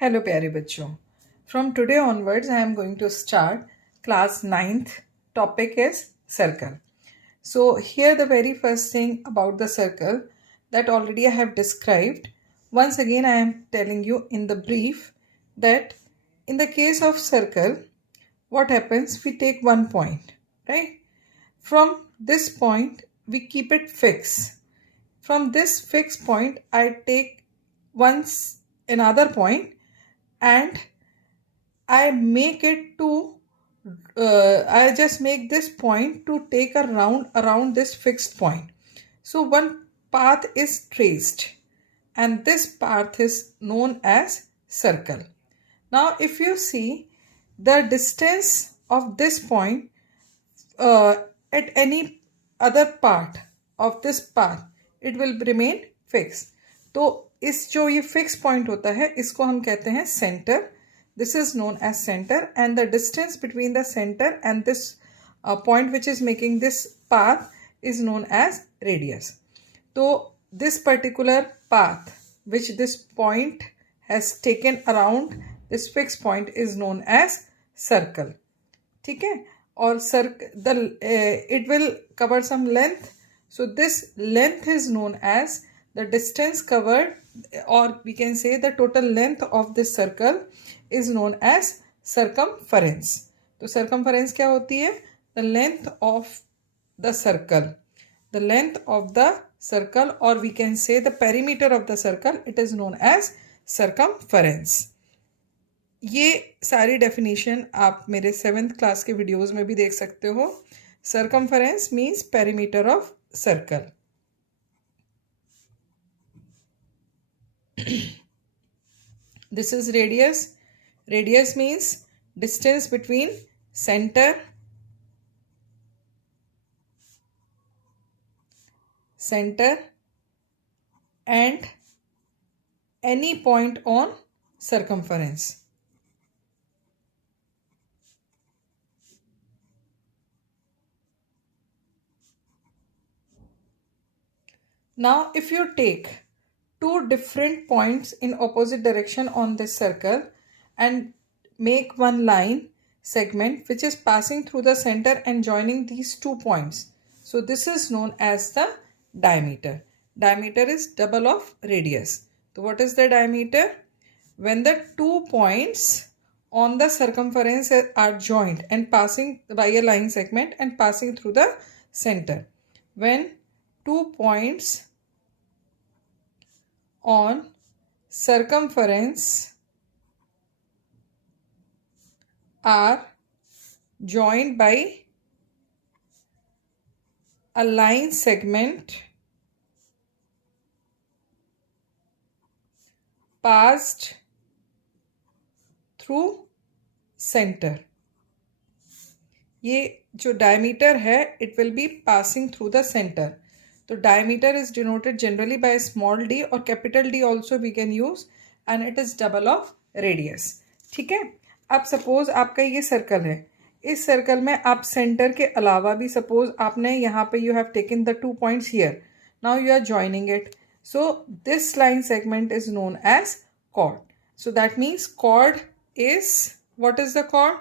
Hello प्यारे बच्चों, from today onwards I am going to start class 9th. Topic is circle. So here the very first thing about the circle that already I have described. Once again I am telling you in the brief that in the case of circle, what happens, we take one point, right? From this point we keep it fixed. From this fixed point I take once another point and I make it to I just make this point to take a round around this fixed point. So one path is traced and this path is known as circle. Now if you see the distance of this point uh, at any other part of this path, it will remain fixed. तो इस जो ये fix point होता है इसको हम कहते हैं centre. This is known as center, and the distance between the center and this point which is making this path is known as radius. So this particular path which this point has taken around this fixed point is known as circle. ठीक है. और it will cover some length. So this length is known as the distance covered, or we can say the total length of this circle is known as circumference. तो circumference क्या होती है? The length of the circle. The length of the circle, or we can say the perimeter of the circle, it is known as circumference. ये सारी definition आप मेरे 7th class के videos में भी देख सकते हो. Circumference means perimeter of circle. This is radius. Radius means distance between center and any point on circumference. Now if you take two different points in opposite direction on this circle and make one line segment which is passing through the center and joining these 2 points. So this is known as the diameter. Diameter is double of radius. So what is the diameter? When the 2 points on the circumference are joined and passing by a line segment and passing through the center. When 2 points on circumference are joined by a line segment passed through center. ये जो diameter है, it will be passing through the center. तो diameter is denoted generally by small d or capital D also we can use, and it is double of radius. ठीक है. अब suppose आपका ये circle है. इस सर्कल में आप सेंटर के अलावा भी सपोज आपने यहाँ पे you have taken the 2 points here. Now you are joining it. So this line segment is known as chord. So that means chord is, what is the chord?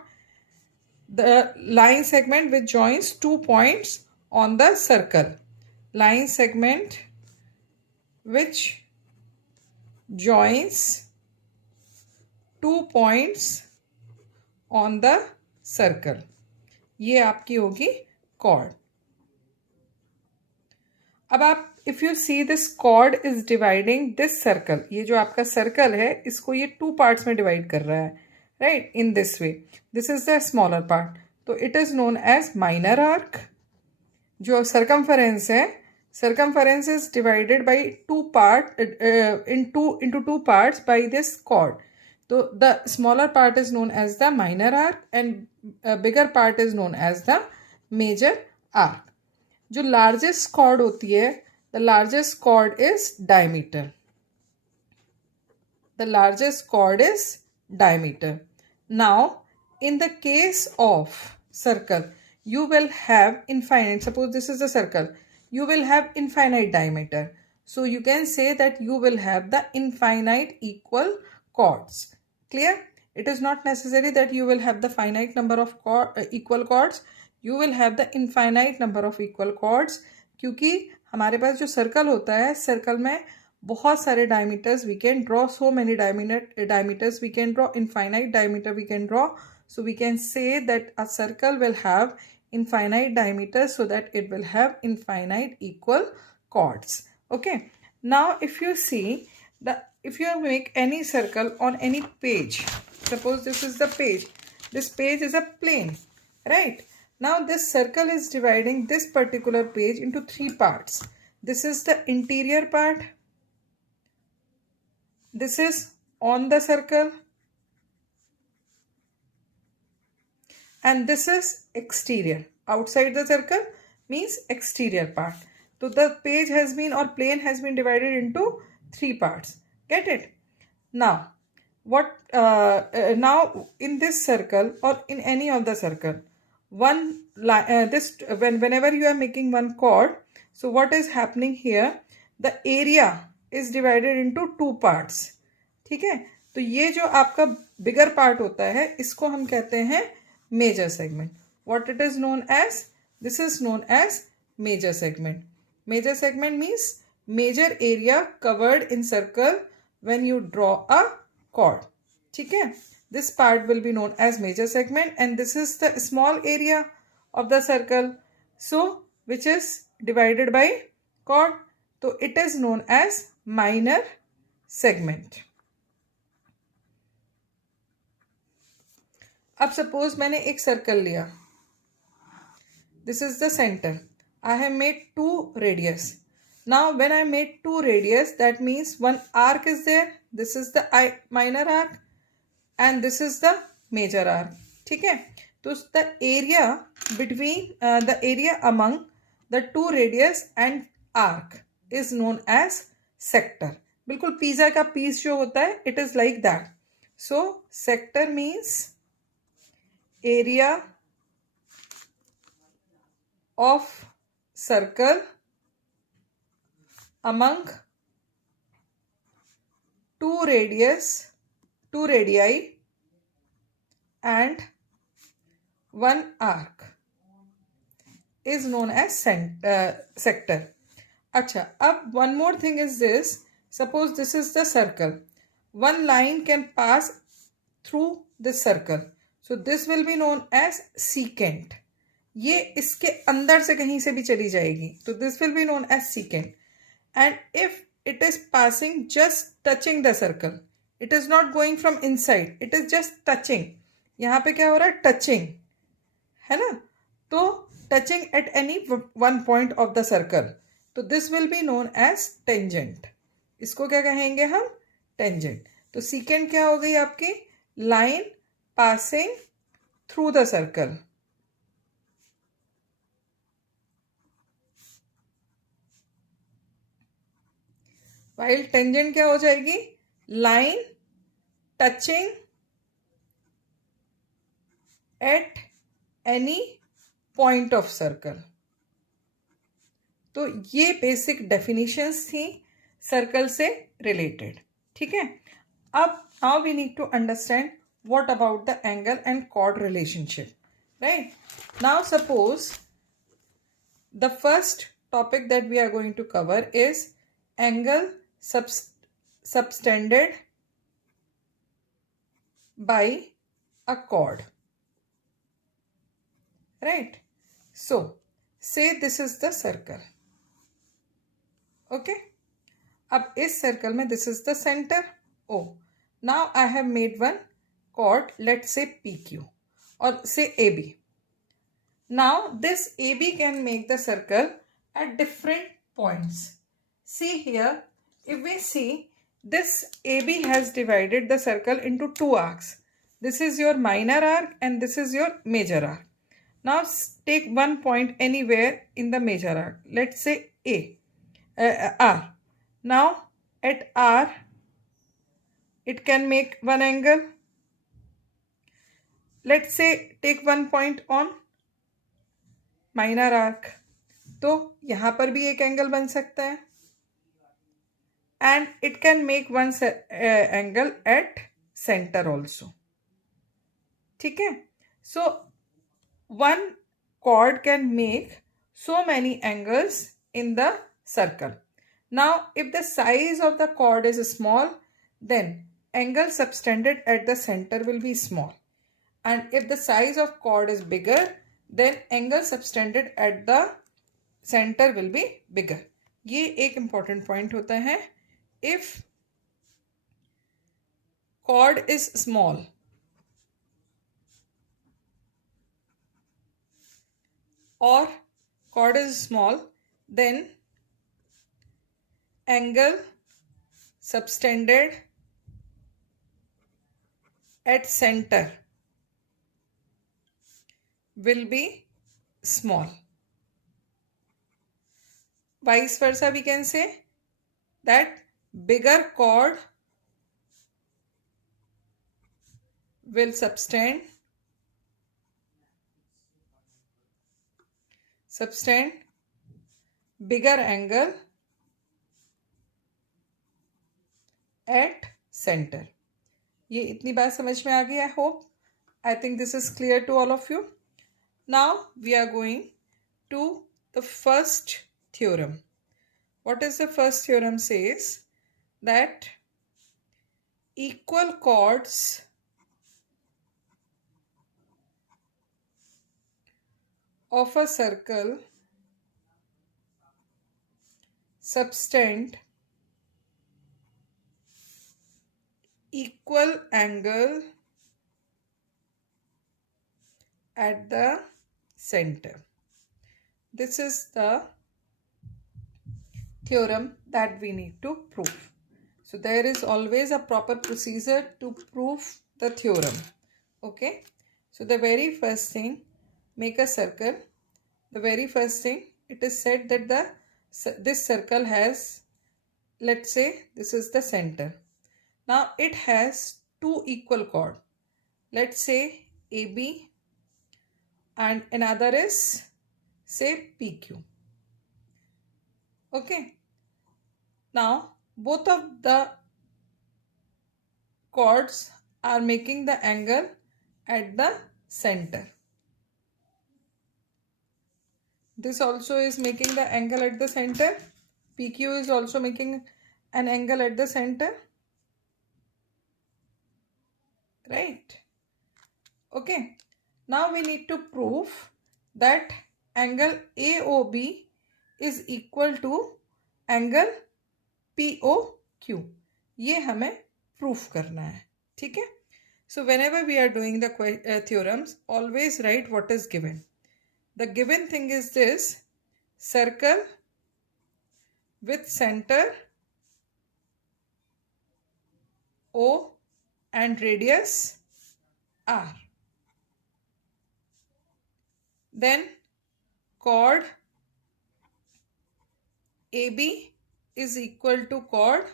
The line segment which joins 2 points on the circle. Line segment which joins 2 points on the circle. ये आपकी होगी chord. अब आप if you see this chord is dividing this circle, ये जो आपका circle है इसको ये 2 parts में divide कर रहा है, right? In this way. This is the smaller part. तो it is known as minor arc. जो circumference है, circumference is divided by 2 part into 2 parts by this chord. So the smaller part is known as the minor arc and bigger part is known as the major arc. जो largest chord होती है, the largest chord is diameter. The largest chord is diameter. Now in the case of circle, you will have infinite, suppose this is a circle, you will have infinite diameter. So you can say that you will have the infinite equal chords. Clear? It is not necessary that you will have the finite number of equal chords. You will have the infinite number of equal chords, क्योंकि हमारे पास जो circle होता है, circle में बहुत सारे diameters we can draw, so many diameters we can draw, infinite diameter we can draw. So we can say that a circle will have infinite diameter, so that it will have infinite equal chords. Okay. Now if you see, if you make any circle on any page, suppose this is the page, this page is a plane, right? Now this circle is dividing this particular page into three parts. This is the interior part, this is on the circle, and this is exterior. Outside the circle means exterior part. So the page has been, or plane has been divided into three parts. Get it? Now what now in this circle or in any of the circle, one whenever you are making one chord, so what is happening here, the area is divided into two parts. ठीक है? तो ये जो आपका bigger part होता है, इसको हम कहते हैं major segment. What it is known as? This is known as major segment. Major segment means major area covered in circle when you draw a chord. ठीक है? This part will be known as major segment, and this is the small area of the circle, so which is divided by chord, so it is known as minor segment. अब suppose मैंने एक circle लिया, this is the center, I have made two radius. Now when I made two radius, that means one arc is there, this is the minor arc and this is the major arc. ठीक है? तो the area between the area among the two radius and arc is known as sector. बिल्कुल pizza का piece जो होता है, it is like that. So sector means area of circle among two radii and one arc is known as sector. अच्छा, अब one more thing is this. Suppose this is the circle. One line can pass through this circle. So this will be known as secant. ये इसके अंदर से कहीं से भी चली जाएगी, तो this will be known as secant. And if it is passing just touching the circle, it is not going from inside, it is just touching. यहाँ पे क्या हो रहा है? Touching, है ना? तो touching at any one point of the circle, तो this will be known as tangent. इसको क्या कहेंगे हम? Tangent. तो secant क्या हो गई आपकी? Line passing through the circle. While tangent क्या हो जाएगी? Line touching at any point of circle. तो ये बेसिक डेफिनेशंस थी सर्कल से रिलेटेड. ठीक है? अब now we need to understand what about the angle and chord relationship, right? Now suppose the first topic that we are going to cover is angle subtended by a chord, right? So say this is the circle. Okay, अब इस circle में this is the center O. Now I have made one chord, let's say PQ or say AB. Now this AB can make the circle at different points. See here, if we see, this AB has divided the circle into two arcs. This is your minor arc and this is your major arc. Now take one point anywhere in the major arc. Let's say R. Now at R, it can make one angle. Let's say take one point on minor arc. तो यहाँ पर भी एक angle बन सकता है. And it can make one angle at center also. ठीक है? So one chord can make so many angles in the circle. Now, if the size of the chord is small, then angle subtended at the center will be small. And if the size of chord is bigger, then angle subtended at the center will be bigger. ये एक important point होता है. If chord is small or chord is small, then angle subtended at center will be small. Vice versa, we can say that bigger chord will subtend bigger angle at center. ये इतनी बात समझ में आ गई. I hope. I think this is clear to all of you. Now we are going to the first theorem. What is the first theorem? Says that equal chords of a circle subtend equal angle at the center. This is the theorem that we need to prove. So there is always a proper procedure to prove the theorem. Okay. So the very first thing, make a circle. The very first thing, it is said that this circle has, let's say this is the center. Now it has two equal chords. Let's say AB and another is say PQ. Okay. Now both of the chords are making the angle at the center. This also is making the angle at the center. PQ is also making an angle at the center. Right? Okay. Now we need to prove that angle AOB is equal to angle POQ. ये हमें proof करना है. ठीक है? So whenever we are doing the theorems, always write what is given. The given thing is this: circle with center O and radius R. Then chord AB is equal to chord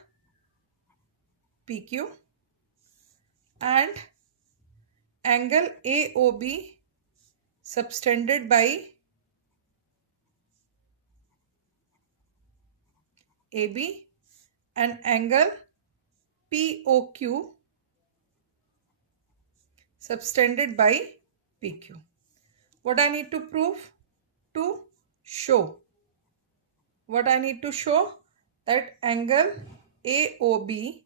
PQ and angle AOB subtended by AB and angle POQ subtended by PQ. What I need to prove? To show. What I need to show? That angle AOB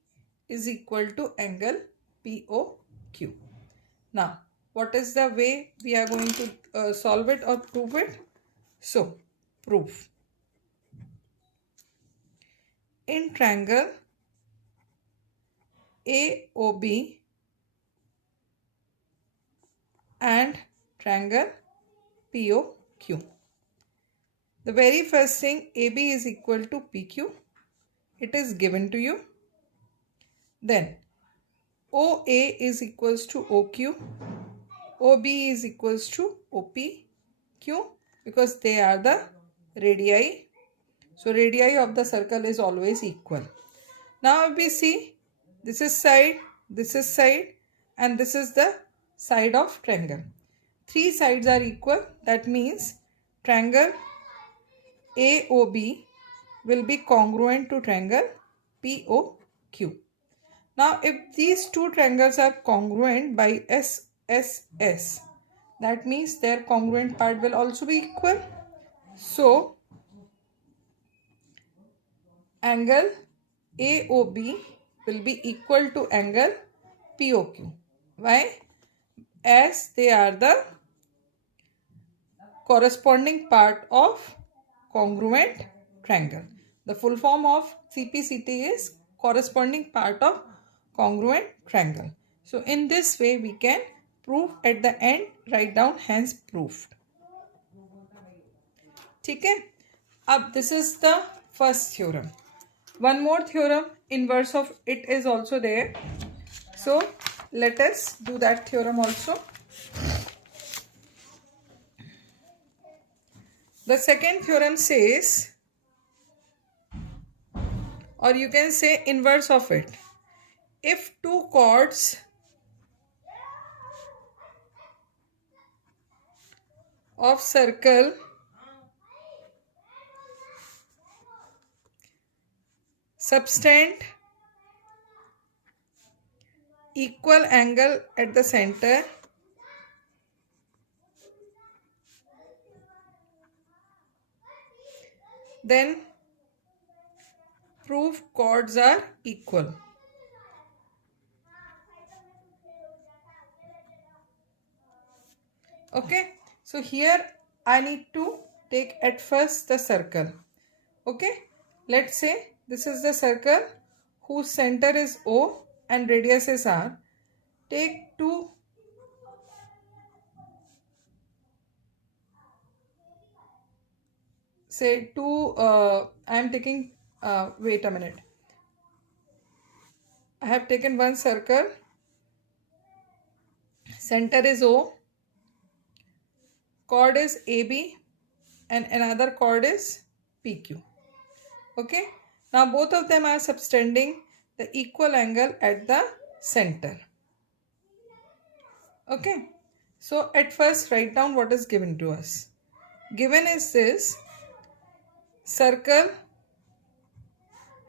is equal to angle POQ. Now, what is the way we are going to solve it or prove it? So, proof. In triangle AOB and triangle POQ, the very first thing, AB is equal to PQ. It is given to you. Then OA is equals to OQ. OB is equals to OPQ because they are the radii. So radii of the circle is always equal. Now we see this is side, and this is the side of triangle. Three sides are equal. That means triangle AOB will be congruent to triangle POQ. Now if these two triangles are congruent by SSS, that means their congruent part will also be equal. So angle AOB will be equal to angle POQ. Why? As they are the corresponding part of congruent triangle. The full form of CPCT is corresponding part of congruent triangle. So in this way we can prove at the end, write down hence proved. ठीक है. अब this is the first theorem. One more theorem, inverse of it is also there. So let us do that theorem also. The second theorem says, or you can say inverse of it, if two chords of circle subtend equal angle at the center, then prove chords are equal. Okay, so here I need to take at first the circle. Okay, let's say this is the circle whose center is O and radius is R. Take two I am taking wait a minute. I have taken one circle, center is O, chord is AB and another chord is PQ. Okay, now both of them are subtending the equal angle at the center. Okay, so at first write down what is given to us. Given is this circle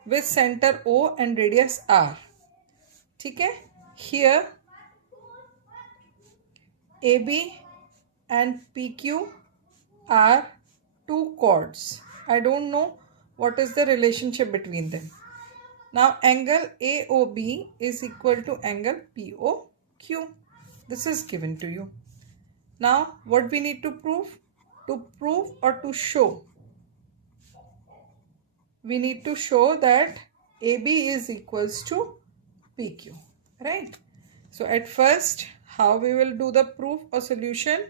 with center O and radius R. ठीक है, here AB and PQ are two chords. I don't know what is the relationship between them. Now angle AOB is equal to angle POQ. This is given to you. Now what we need to prove? To prove or to show, we need to show that AB is equals to PQ, right? So at first, how we will do the proof or solution?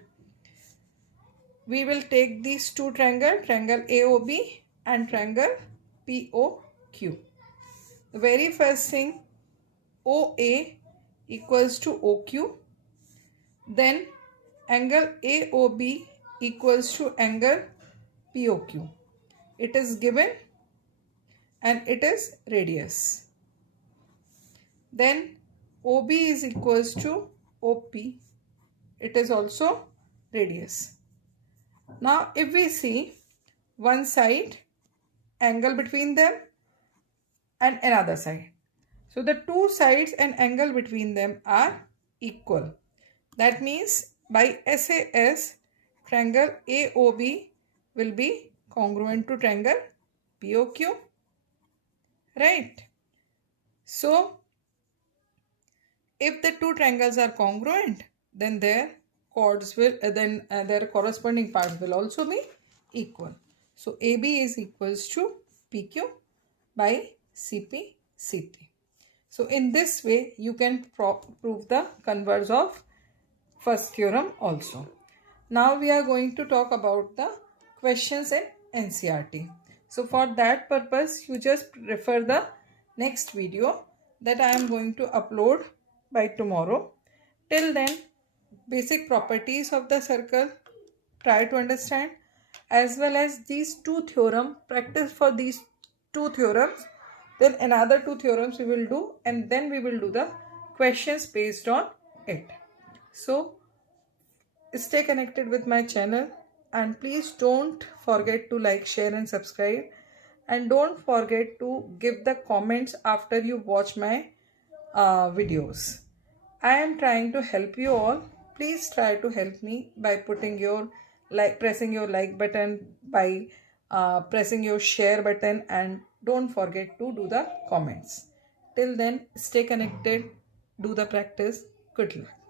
We will take these two triangles, triangle AOB and triangle POQ. The very first thing, OA equals to OQ. Then angle AOB equals to angle POQ. It is given and it is radius. Then OB is equals to OP. It is also radius. Now if we see one side, angle between them and another side. So the two sides and angle between them are equal. That means by SAS, triangle AOB will be congruent to triangle POQ. Right? So if the two triangles are congruent, then their chords will their corresponding parts will also be equal. So AB is equals to PQ by CP/CT. So in this way you can prove the converse of first theorem also. Now we are going to talk about the questions in NCERT. So for that purpose you just refer the next video that I am going to upload by tomorrow. Till then, basic properties of the circle try to understand, as well as these two theorems, practice for these two theorems. Then another two theorems we will do, and then we will do the questions based on it. So stay connected with my channel, and please don't forget to like, share and subscribe, and don't forget to give the comments after you watch my videos. I am trying to help you all. Please try to help me by putting your pressing your like button, by pressing your share button, and don't forget to do the comments. Till then, stay connected, do the practice. Good luck.